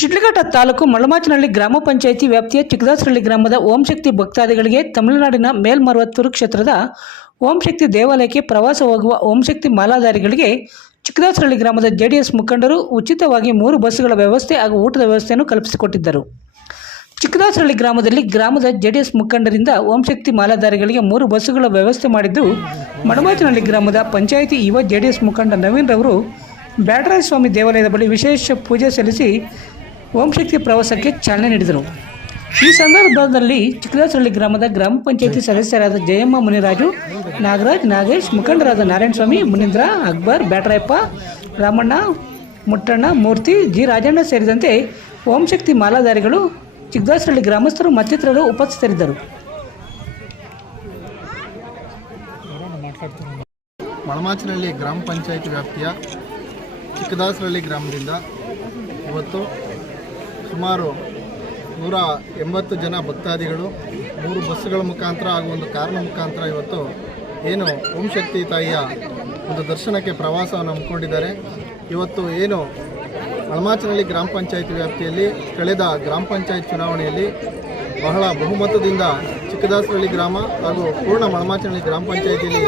ತಾಲೂಕು ಮಳಮಾಚನಹಳ್ಳಿ ಗ್ರಾಮ ಪಂಚಾಯಿತಿ ವ್ಯಾಪ್ತಿಯ ಚಿಕ್ಕದಾಸರಳ್ಳಿ ಗ್ರಾಮದ ಓಂ ಶಕ್ತಿ ಭಕ್ತಾದಿಗಳಿಗೆ ತಮಿಳುನಾಡಿನ ಮೇಲ್ಮರುವತ್ತೂರು ಕ್ಷೇತ್ರದ ಓಂ ಶಕ್ತಿ ದೇವಾಲಯಕ್ಕೆ ಪ್ರವಾಸ ಹೋಗುವ ಓಂ ಶಕ್ತಿ ಮಾಲಾಧಾರಿಗಳಿಗೆ ಚಿಕ್ಕದಾಸರಳ್ಳಿ ಗ್ರಾಮದ ಜೆಡಿಎಸ್ ಮುಖಂಡರು ಉಚಿತವಾಗಿ ಮೂರು ಬಸ್ಸುಗಳ ವ್ಯವಸ್ಥೆ ಹಾಗೂ ಊಟದ ವ್ಯವಸ್ಥೆಯನ್ನು ಕಲ್ಪಿಸಿಕೊಟ್ಟಿದ್ದರು. ಚಿಕ್ಕದಾಸರಳ್ಳಿ ಗ್ರಾಮದಲ್ಲಿ ಗ್ರಾಮದ ಜೆಡಿಎಸ್ ಮುಖಂಡರಿಂದ ಓಂ ಶಕ್ತಿ ಮಾಲಾಧಾರಿಗಳಿಗೆ ಮೂರು ಬಸ್ಸುಗಳ ವ್ಯವಸ್ಥೆ ಮಾಡಿದ್ದು ಮಡಮಾಚನಹಳ್ಳಿ ಗ್ರಾಮದ ಪಂಚಾಯಿತಿ ಯುವ ಜೆಡಿಎಸ್ ಮುಖಂಡ ನವೀನ್ ರವರು ಬ್ಯಾಟರಾಯ ಸ್ವಾಮಿ ದೇವಾಲಯದ ಬಳಿ ವಿಶೇಷ ಪೂಜೆ ಸಲ್ಲಿಸಿ ಓಂ ಶಕ್ತಿ ಪ್ರವಾಸಕ್ಕೆ ಚಾಲನೆ ನೀಡಿದರು. ಈ ಸಂದರ್ಭದಲ್ಲಿ ಚಿಕ್ಕದಾಸರಳ್ಳಿ ಗ್ರಾಮದ ಗ್ರಾಮ ಪಂಚಾಯಿತಿ ಸದಸ್ಯರಾದ ಜಯಮ್ಮ ಮುನಿರಾಜು, ನಾಗರಾಜ್, ನಾಗೇಶ್, ಮುಖಂಡರಾದ ನಾರಾಯಣಸ್ವಾಮಿ, ಮುನೀಂದ್ರ, ಅಕ್ಬರ್ ಬ್ಯಾಟರಾಯಪ್ಪ ರಾಮಣ್ಣ, ಮುಟ್ಟಣ್ಣ, ಮೂರ್ತಿ, ಜಿ. ರಾಜಣ್ಣ ಸೇರಿದಂತೆ ಓಂ ಶಕ್ತಿ ಮಾಲಾಧಾರಿಗಳು ಚಿಕ್ಕದಾಸರಳ್ಳಿ ಗ್ರಾಮಸ್ಥರು ಮತ್ತಿತರರು ಉಪಸ್ಥಿತರಿದ್ದರು. ಮಳಮಾಚಿನಹಳ್ಳಿ ಗ್ರಾಮ ಪಂಚಾಯತ್ ವ್ಯಾಪ್ತಿಯ ಚಿಕ್ಕದಾಸರಳ್ಳಿ ಗ್ರಾಮದಿಂದ ಇವತ್ತು ಸುಮಾರು ನೂರ ಎಂಬತ್ತು ಜನ ಭಕ್ತಾದಿಗಳು, ಮೂರು ಬಸ್ಸುಗಳ ಮುಖಾಂತರ ಹಾಗೂ ಒಂದು ಕಾರಣ ಮುಖಾಂತರ ಇವತ್ತು ಏನು ಓಂ ಶಕ್ತಿ ತಾಯಿಯ ಒಂದು ದರ್ಶನಕ್ಕೆ ಪ್ರವಾಸವನ್ನು ಹಮ್ಮಿಕೊಂಡಿದ್ದಾರೆ. ಇವತ್ತು ಏನು ಅಳಮಾಚನಹಳ್ಳಿ ಗ್ರಾಮ ಪಂಚಾಯತ್ ವ್ಯಾಪ್ತಿಯಲ್ಲಿ ಕಳೆದ ಗ್ರಾಮ ಪಂಚಾಯತ್ ಚುನಾವಣೆಯಲ್ಲಿ ಬಹಳ ಬಹುಮತದಿಂದ ಚಿಕ್ಕದಾಸರಳ್ಳಿ ಗ್ರಾಮ ಹಾಗೂ ಪೂರ್ಣ ಮಳಮಾಚನಹಳ್ಳಿ ಗ್ರಾಮ ಪಂಚಾಯತಿಯಲ್ಲಿ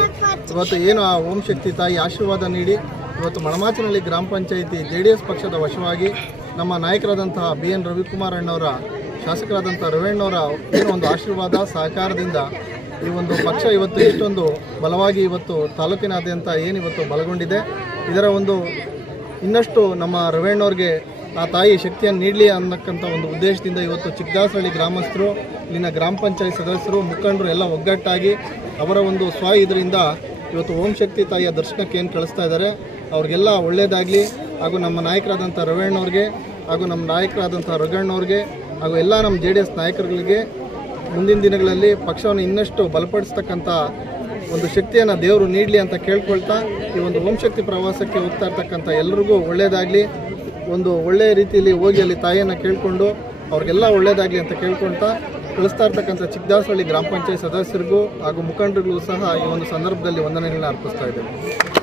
ಇವತ್ತು ಏನು ಆ ಓಂ ಶಕ್ತಿ ತಾಯಿ ಆಶೀರ್ವಾದ ನೀಡಿ ಇವತ್ತು ಮಳಮಾಚನಹಳ್ಳಿ ಗ್ರಾಮ ಪಂಚಾಯಿತಿ ಜೆ ಪಕ್ಷದ ವಶವಾಗಿ ನಮ್ಮ ನಾಯಕರಾದಂತಹ ಬಿ ಎನ್ ರವಿಕುಮಾರ್ ಅಣ್ಣವರ ಶಾಸಕರಾದಂಥ ರವಣ್ಣವರ ಏನೋ ಒಂದು ಆಶೀರ್ವಾದ, ಸಹಕಾರದಿಂದ ಈ ಒಂದು ಪಕ್ಷ ಇವತ್ತು ಇಷ್ಟೊಂದು ಬಲವಾಗಿ ಇವತ್ತು ತಾಲೂಕಿನಾದ್ಯಂತ ಏನು ಇವತ್ತು ಬಲಗೊಂಡಿದೆ. ಇದರ ಒಂದು ಇನ್ನಷ್ಟು ನಮ್ಮ ರವಣ್ಣವ್ರಿಗೆ ಆ ತಾಯಿ ಶಕ್ತಿಯನ್ನು ನೀಡಲಿ ಅನ್ನಕ್ಕಂಥ ಒಂದು ಉದ್ದೇಶದಿಂದ ಇವತ್ತು ಚಿಕ್ಕದಾಸಹಳ್ಳಿ ಗ್ರಾಮಸ್ಥರು, ಇಲ್ಲಿನ ಗ್ರಾಮ ಪಂಚಾಯತ್ ಸದಸ್ಯರು, ಮುಖಂಡರು ಎಲ್ಲ ಒಗ್ಗಟ್ಟಾಗಿ ಅವರ ಒಂದು ಸ್ವ ಇದರಿಂದ ಇವತ್ತು ಓಂ ಶಕ್ತಿ ತಾಯಿಯ ದರ್ಶನಕ್ಕೆ ಏನು ಕಳಿಸ್ತಾ ಇದ್ದಾರೆ. ಅವ್ರಿಗೆಲ್ಲ ಒಳ್ಳೆಯದಾಗಲಿ ಹಾಗೂ ನಮ್ಮ ನಾಯಕರಾದಂಥ ರವಣ್ಣವ್ರಿಗೆ ಹಾಗೂ ನಮ್ಮ ನಾಯಕರಾದಂಥ ರಘಣ್ಣವ್ರಿಗೆ ಹಾಗೂ ಎಲ್ಲ ನಮ್ಮ ಜೆ ಡಿ ಎಸ್ ನಾಯಕರುಗಳಿಗೆ ಮುಂದಿನ ದಿನಗಳಲ್ಲಿ ಪಕ್ಷವನ್ನು ಇನ್ನಷ್ಟು ಬಲಪಡಿಸ್ತಕ್ಕಂಥ ಒಂದು ಶಕ್ತಿಯನ್ನು ದೇವರು ನೀಡಲಿ ಅಂತ ಕೇಳ್ಕೊಳ್ತಾ ಈ ಒಂದು ಓಂಶಕ್ತಿ ಪ್ರವಾಸಕ್ಕೆ ಹೋಗ್ತಾ ಇರ್ತಕ್ಕಂಥ ಎಲ್ಲರಿಗೂ ಒಳ್ಳೆಯದಾಗಲಿ, ಒಂದು ಒಳ್ಳೆಯ ರೀತಿಯಲ್ಲಿ ಹೋಗಿ ಅಲ್ಲಿ ತಾಯಿಯನ್ನು ಕೇಳಿಕೊಂಡು ಅವ್ರಿಗೆಲ್ಲ ಒಳ್ಳೆಯದಾಗಲಿ ಅಂತ ಕೇಳ್ಕೊಳ್ತಾ ಕಳಿಸ್ತಾ ಇರ್ತಕ್ಕಂಥ ಚಿಕ್ಕದಾಸಹಳ್ಳಿ ಗ್ರಾಮ ಪಂಚಾಯತ್ ಸದಸ್ಯರಿಗೂ ಹಾಗೂ ಮುಖಂಡರಿಗೂ ಸಹ ಈ ಒಂದು ಸಂದರ್ಭದಲ್ಲಿ ವಂದನೆಗಳನ್ನ ಅರ್ಪಿಸ್ತಾ ಇದ್ದೇವೆ